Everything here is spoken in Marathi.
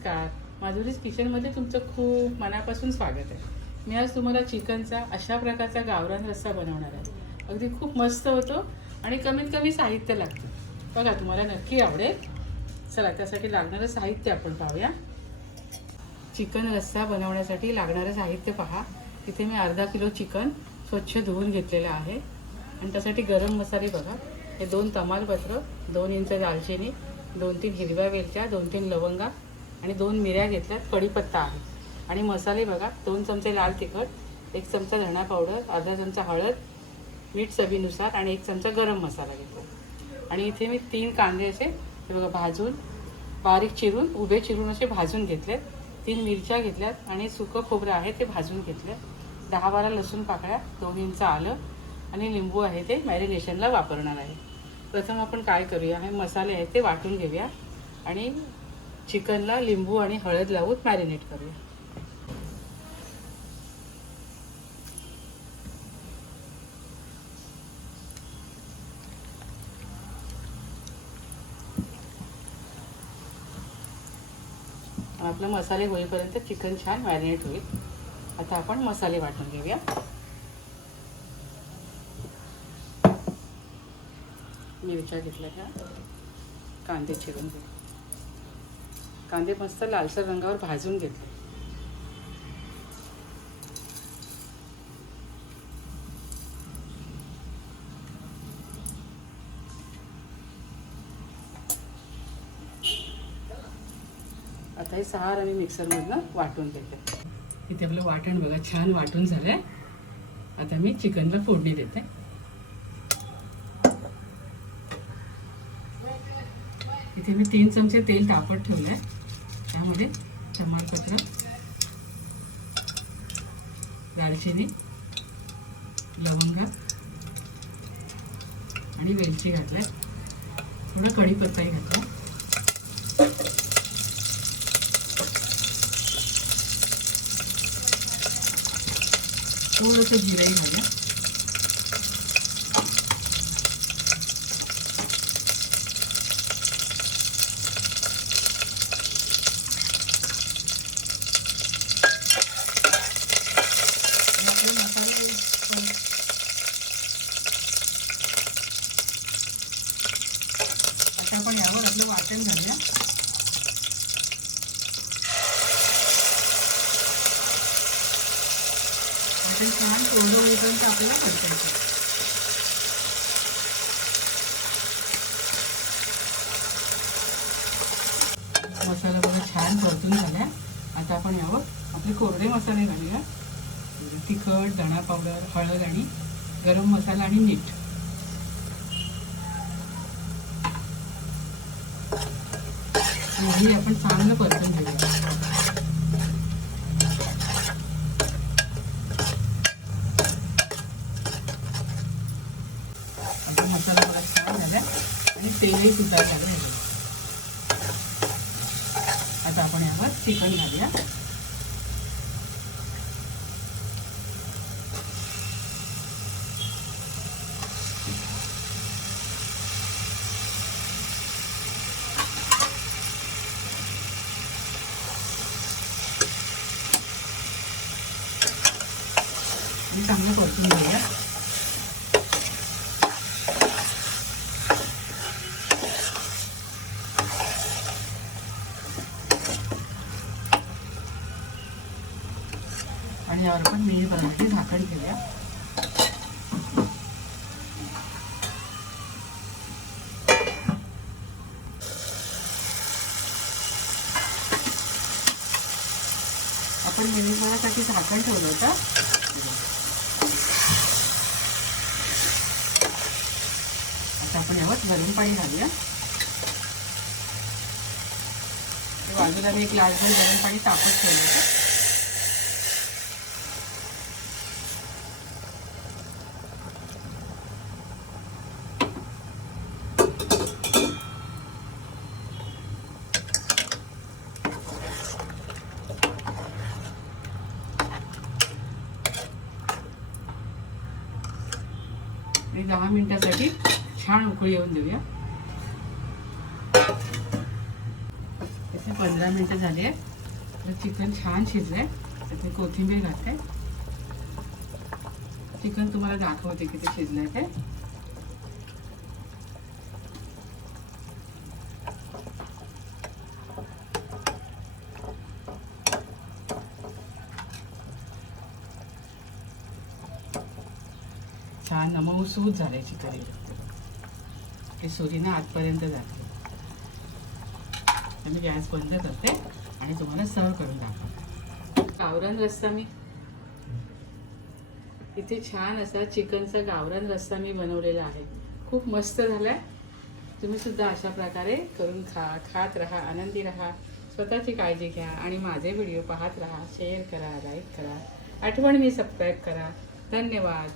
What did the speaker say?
नमस्कार, माधुरीज किचनमध्ये तुमचं खूप मनापासून स्वागत आहे. मी आज तुम्हाला चिकनचा अशा प्रकारचा गावरान रस्सा बनवणार आहे. अगदी खूप मस्त होतो आणि कमीत कमी साहित्य लागतं. बघा, तुम्हाला नक्की आवडेल. चला, त्यासाठी लागणारं साहित्य आपण पाहूया. चिकन रस्सा बनवण्यासाठी लागणारं साहित्य पहा. इथे मी अर्धा किलो चिकन स्वच्छ धुवून घेतलेलं आहे. आणि त्यासाठी गरम मसाले बघा, हे 2 तमालपत्र, 2 इंच दालचिनी, 2-3 हिरव्या वेलच्या, 2-3 लवंगा आणि 2 मिऱ्या घेतल्यात. कढीपत्ता आहे. आणि मसाले बघा, 2 चमचे लाल तिखट, 1 चमचा धणा पावडर, अर्धा चमचा हळद, मीठ चवीनुसार आणि 1 चमचा गरम मसाला घेतला. आणि इथे मी 3 कांदे असे हे बघा भाजून बारीक चिरून उभे चिरून असे भाजून घेतलेत. 3 मिरच्या घेतल्यात आणि सुकं खोबरं आहे ते भाजून घेतलं. 10-12 लसूण पाकळ्या, 2 इंच आलं आणि लिंबू आहे ते मॅरिनेशनला वापरणार आहे. प्रथम आपण काय करूया, हे मसाले आहेत ते वाटून घेऊया आणि चिकनला लिंबू आणि हळद लावून मॅरिनेट करूया. आपले मसाले होईपर्यंत चिकन छान मॅरिनेट होईल. आता आपण मसाले वाटून घेऊया. मिरच्या घेतल्या का, कांदे चिरून घेऊ. कांदे मस्त लालसर रंगावर भाजून घेतले. आता हे सार आम्ही मिक्सरमधनं वाटून घेते. इथे आपलं वाटण बघा छान वाटून झालंय. आता मी चिकनला फोडणी देते. इथे मी 3 चमचे तेल तापत ठेवलंय. त्यामध्ये तमालपत्र, दालचिनी, लवंगा आणि वेलची घातलाय. थोडा कढीपत्ताही घातला. थोडंसं जिरंही घालूया. आता आपण यावर आपलं वाटण घालूया. वाटण छान कोरडं होईपर्यंत आपल्याला परतायचं. मसाला बघा छान परतून झाला. आता आपण यावर आपले कोरडे मसाले घालूया. तिखट, धणा पावडर, हळद आणि गरम मसाला आणि मीठ. हे आपण चांगलं परतून घेऊया. आता मसाला बघा छान झाला आणि तेलही सुटायला लागलं. आता आपण यावर चिकन घालूया. आणि चांगलं परतून घेऊया. आणि यावर आपण मिनिटभरासाठी झाकण ठेवूया. आपण मिनिटभरासाठी झाकण ठेवलं होतं. आता आपण यावर गरम पाणी घालूया. बाजूला मी 1 ग्लासभर गरम पाणी तापत ठेवलं होतं. आणि 10 मिनिटासाठी छान उकळी येऊन देऊया. 15 मिनटं झाली आहे. तर चिकन छान शिजलं आहे. तर मी कोथिंबीर घालते. चिकन तुम्हाला दाखवते किती शिजलं आहे ते. छान मऊसूत झालंय चिकन. हे सुरीनं आतपर्यंत जाते. तर मी गॅस बंद करते आणि तुम्हाला सर्व करून दाखवते. गावरान रस्सा मी इथे छान असा चिकनचा गावरान रस्सा मी बनवलेला आहे. खूप मस्त झालाय. तुम्ही सुद्धा अशा प्रकारे करून खात राहा, आनंदी राहा, स्वतःची काळजी घ्या आणि माझे व्हिडिओ पाहत राहा. शेअर करा, लाईक करा, आठवणीने सबस्क्राईब करा. धन्यवाद.